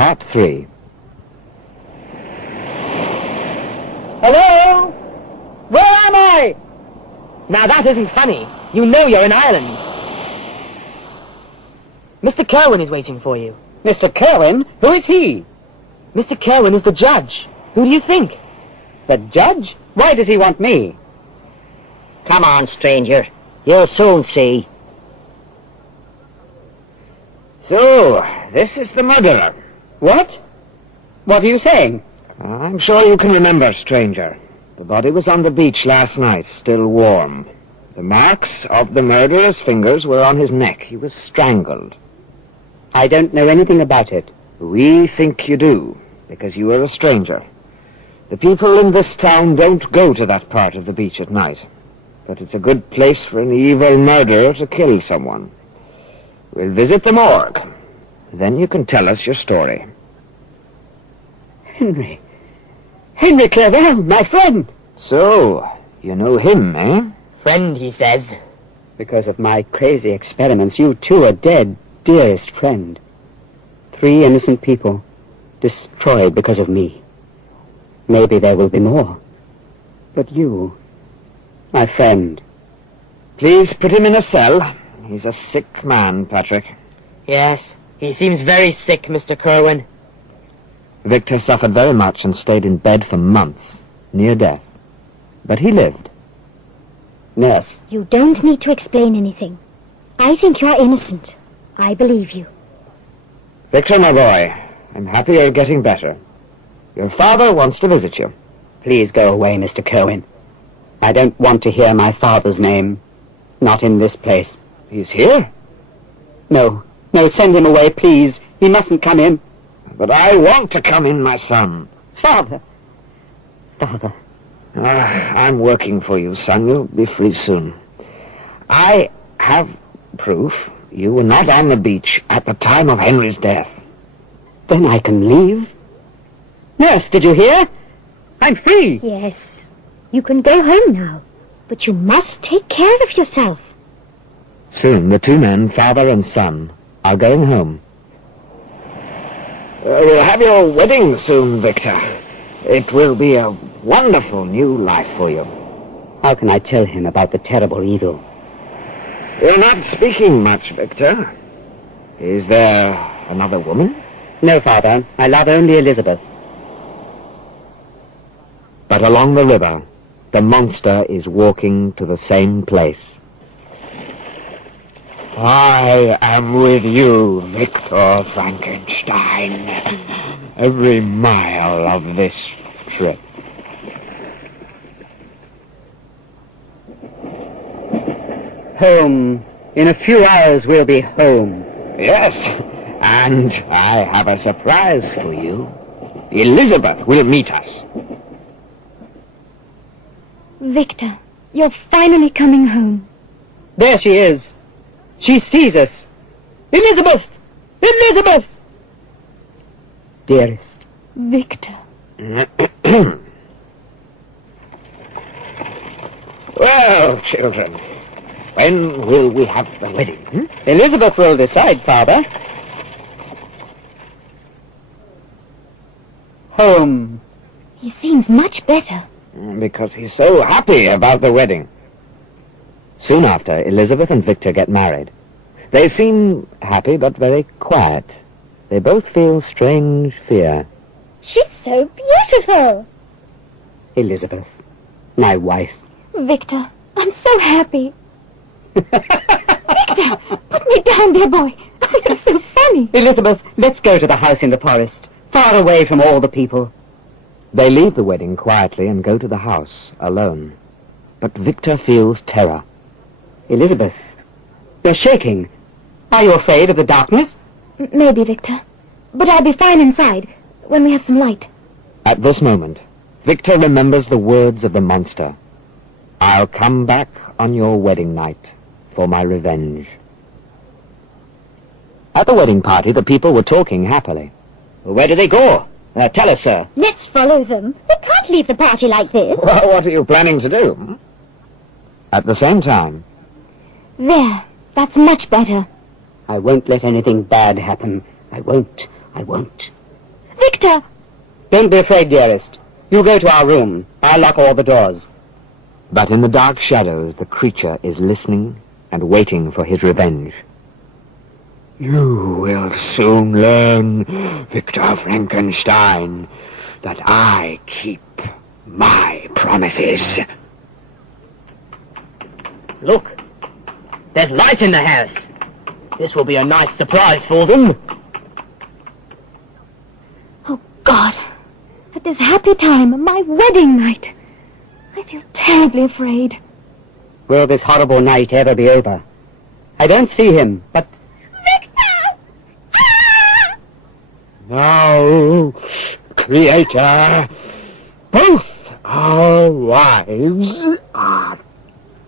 Part 3. Hello? Where am I? Now that isn't funny. You know you're in Ireland. Mr. Kerwin is waiting for you. Mr. Kerwin? Who is he? Mr. Kerwin is the judge. Who do you think? The judge? Why does he want me? Come on, stranger. You'll soon see. So, this is the murderer. What? What are you saying? I'm sure you can remember, stranger. The body was on the beach last night, still warm. The marks of the murderer's fingers were on his neck. He was strangled. I don't know anything about it. We think you do, because you are a stranger. The people in this town don't go to that part of the beach at night. But it's a good place for an evil murderer to kill someone. We'll visit the morgue. Then you can tell us your story. Henry Clerval, my friend. So, you know him, eh? Friend, he says. Because of my crazy experiments, you too are dead, dearest friend. 3 innocent people, destroyed because of me. Maybe there will be more. But you, my friend. Please put him in a cell. He's a sick man, Patrick. Yes, he seems very sick, Mr. Kerwin. Victor suffered very much and stayed in bed for months, near death. But he lived. Nurse. You don't need to explain anything. I think you are innocent. I believe you. Victor, my boy, I'm happy you're getting better. Your father wants to visit you. Please go away, Mr. Kerwin. I don't want to hear my father's name. Not in this place. He's here? No, send him away, please. He mustn't come in. But I want to come in, my son. Father. I'm working for you, son. You'll be free soon. I have proof you were not on the beach at the time of Henry's death. Then I can leave? Nurse, did you hear? I'm free. Yes. You can go home now. But you must take care of yourself. Soon the 2 men, father and son, are going home. We'll have your wedding soon, Victor. It will be a wonderful new life for you. How can I tell him about the terrible evil? You're not speaking much, Victor. Is there another woman? No, Father. I love only Elizabeth. But along the river, the monster is walking to the same place. I am with you, Victor Frankenstein. Every mile of this trip. Home. In a few hours we'll be home. Yes, and I have a surprise for you. Elizabeth will meet us. Victor, you're finally coming home. There she is. She sees us. Elizabeth! Elizabeth! Dearest. Victor. Well, children, when will we have the wedding? Elizabeth will decide, Father. Home. He seems much better. Because he's so happy about the wedding. Soon after, Elizabeth and Victor get married. They seem happy but very quiet. They both feel strange fear. She's so beautiful. Elizabeth, my wife. Victor, I'm so happy. Victor, put me down, dear boy. You're so funny. Elizabeth, let's go to the house in the forest, far away from all the people. They leave the wedding quietly and go to the house, alone. But Victor feels terror. Elizabeth, you're shaking. Are you afraid of the darkness? Maybe, Victor. But I'll be fine inside, when we have some light. At this moment, Victor remembers the words of the monster. I'll come back on your wedding night for my revenge. At the wedding party, the people were talking happily. Where do they go? Tell us, sir. Let's follow them. We can't leave the party like this. Well, what are you planning to do? At the same time... There. That's much better. I won't let anything bad happen. I won't. Victor! Don't be afraid, dearest. You go to our room. I'll lock all the doors. But in the dark shadows, the creature is listening and waiting for his revenge. You will soon learn, Victor Frankenstein, that I keep my promises. Look, there's light in the house. This will be a nice surprise for them. Oh, God. At this happy time, my wedding night. I feel terribly afraid. Will this horrible night ever be over? I don't see him, but... Victor! Ah! Now, Creator, both our wives are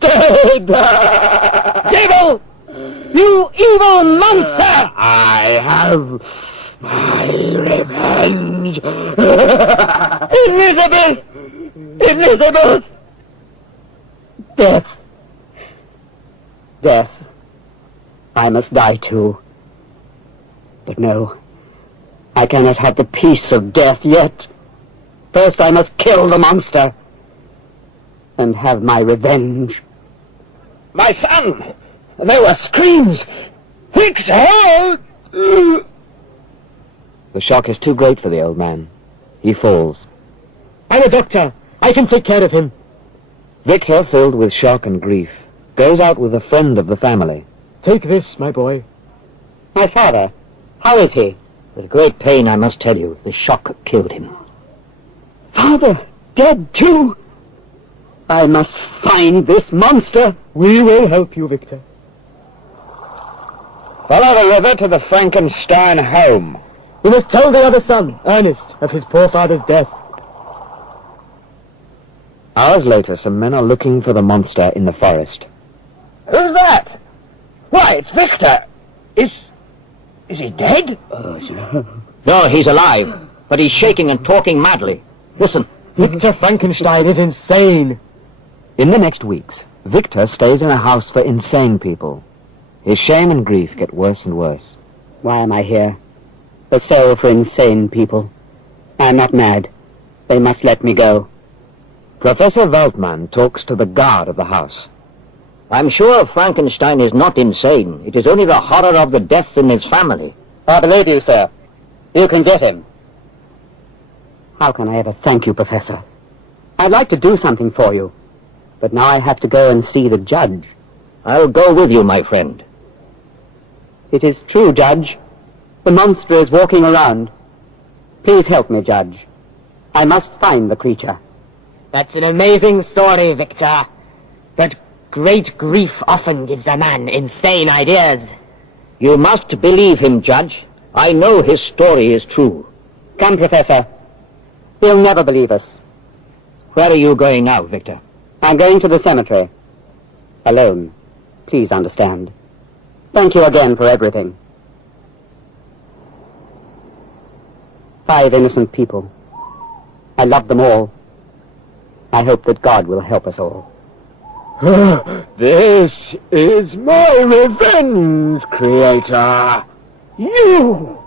dead. Devil! You evil monster! I have my revenge. Elizabeth! Elizabeth! Death. Death. I must die too. But no, I cannot have the peace of death yet. First I must kill the monster and have my revenge. My son! There were screams! Victor! The shock is too great for the old man. He falls. I'm a doctor. I can take care of him. Victor, filled with shock and grief, goes out with a friend of the family. Take this, my boy. My father, how is he? With great pain, I must tell you. The shock killed him. Father, dead too? I must find this monster. We will help you, Victor. Follow the river to the Frankenstein home. We must tell the other son, Ernest, of his poor father's death. Hours later, some men are looking for the monster in the forest. Who's that? Why, it's Victor. Is he dead? No, he's alive, but he's shaking and talking madly. Listen. Victor Frankenstein is insane. In the next weeks, Victor stays in a house for insane people. His shame and grief get worse and worse. Why am I here? A cell for insane people. I'm not mad. They must let me go. Professor Veltman talks to the guard of the house. I'm sure Frankenstein is not insane. It is only the horror of the deaths in his family. I believe you, sir. You can get him. How can I ever thank you, Professor? I'd like to do something for you, but now I have to go and see the judge. I'll go with you, my friend. It is true, Judge. The monster is walking around. Please help me, Judge. I must find the creature. That's an amazing story, Victor. But great grief often gives a man insane ideas. You must believe him, Judge. I know his story is true. Come, Professor. He'll never believe us. Where are you going now, Victor? I'm going to the cemetery. Alone. Please understand. Thank you again for everything. 5 innocent people. I love them all. I hope that God will help us all. This is my revenge, Creator. You!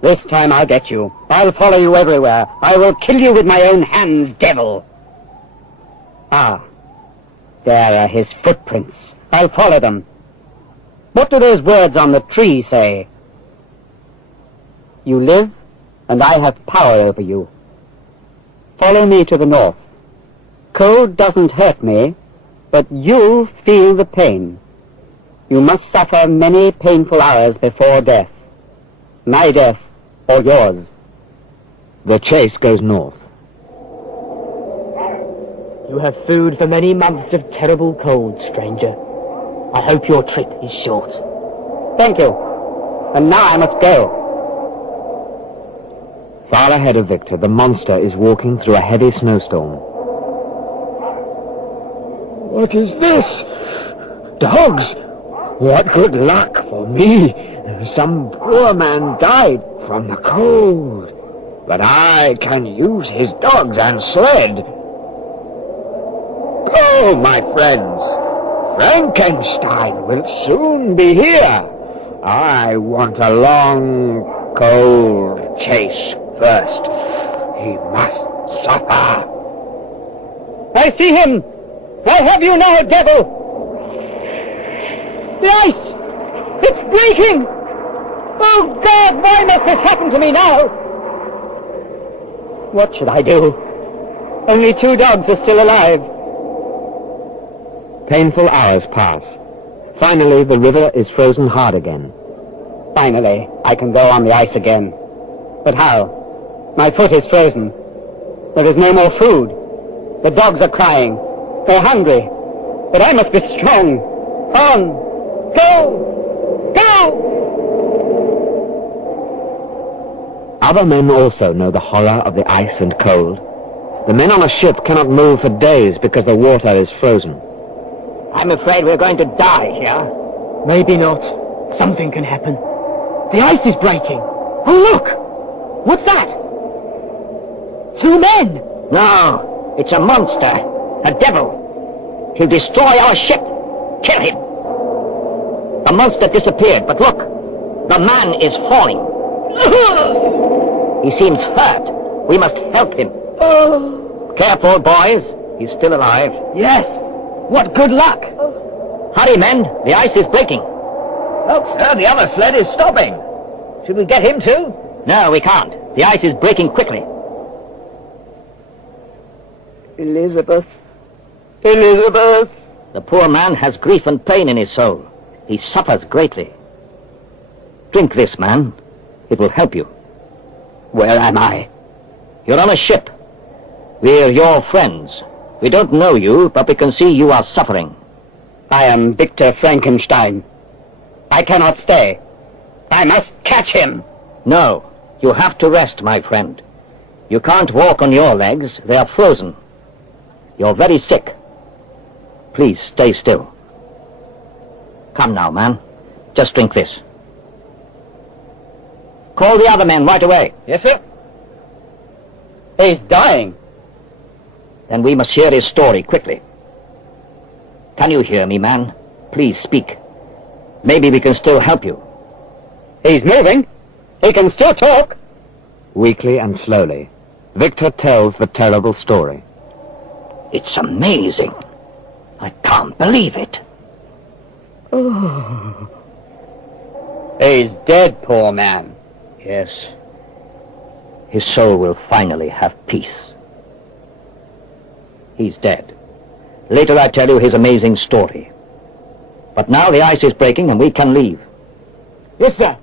This time I'll get you. I'll follow you everywhere. I will kill you with my own hands, devil. Ah, there are his footprints. I'll follow them. What do those words on the tree say? You live, and I have power over you. Follow me to the north. Cold doesn't hurt me, but you'll feel the pain. You must suffer many painful hours before death. My death, or yours. The chase goes north. You have food for many months of terrible cold, stranger. I hope your trip is short. Thank you. And now I must go. Far ahead of Victor, the monster is walking through a heavy snowstorm. What is this? Dogs! What good luck for me! Some poor man died from the cold. But I can use his dogs and sled. Go, my friends! Frankenstein will soon be here. I want a long, cold chase. First, he must suffer. I see him! I have you now, devil! The ice! It's breaking! Oh, God, why must this happen to me now? What should I do? Only 2 dogs are still alive. Painful hours pass. Finally, the river is frozen hard again. Finally, I can go on the ice again. But how? My foot is frozen. There is no more food. The dogs are crying. They're hungry. But I must be strong. On! Go! Go! Other men also know the horror of the ice and cold. The men on a ship cannot move for days because the water is frozen. I'm afraid we're going to die here. Maybe not. Something can happen. The ice is breaking. Oh, look! What's that? 2 men! No, it's a monster. A devil. He'll destroy our ship. Kill him. The monster disappeared, but look. The man is falling. He seems hurt. We must help him. Careful, boys. He's still alive. Yes! What good luck! Hurry, men. The ice is breaking. Look, sir, the other sled is stopping. Should we get him too? No, we can't. The ice is breaking quickly. Elizabeth. Elizabeth! The poor man has grief and pain in his soul. He suffers greatly. Drink this, man. It will help you. Where am I? You're on a ship. We're your friends. We don't know you, but we can see you are suffering. I am Victor Frankenstein. I cannot stay. I must catch him. No, you have to rest, my friend. You can't walk on your legs. They are frozen. You're very sick. Please stay still. Come now, man. Just drink this. Call the other men right away. Yes, sir. He's dying. Then we must hear his story quickly. Can you hear me, man? Please speak. Maybe we can still help you. He's moving. He can still talk. Weakly and slowly, Victor tells the terrible story. It's amazing. I can't believe it. He's dead, poor man. Yes. His soul will finally have peace. He's dead. Later I tell you his amazing story. But now the ice is breaking and we can leave. Yes, sir.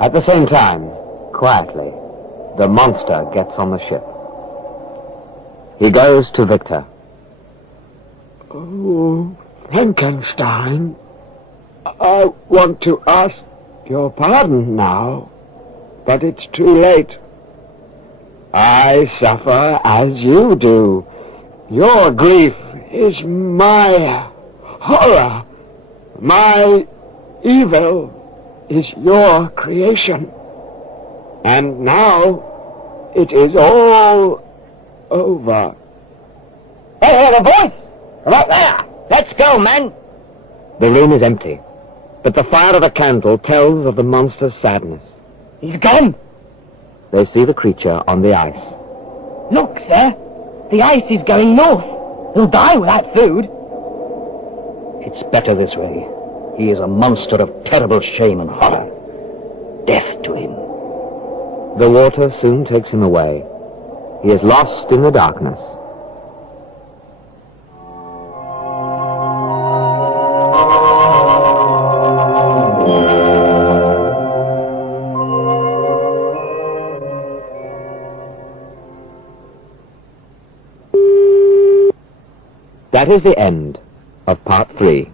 At the same time, quietly, the monster gets on the ship. He goes to Victor. Oh, Frankenstein, I want to ask your pardon now, but it's too late. I suffer as you do. Your grief is my horror. My evil is your creation. And now it is all over. I hear a voice! Right there! Let's go, men! The room is empty, but the fire of a candle tells of the monster's sadness. He's gone! They see the creature on the ice. Look, sir. The ice is going north. He'll die without food. It's better this way. He is a monster of terrible shame and horror. Death to him. The water soon takes him away. He is lost in the darkness. That is the end of part 3.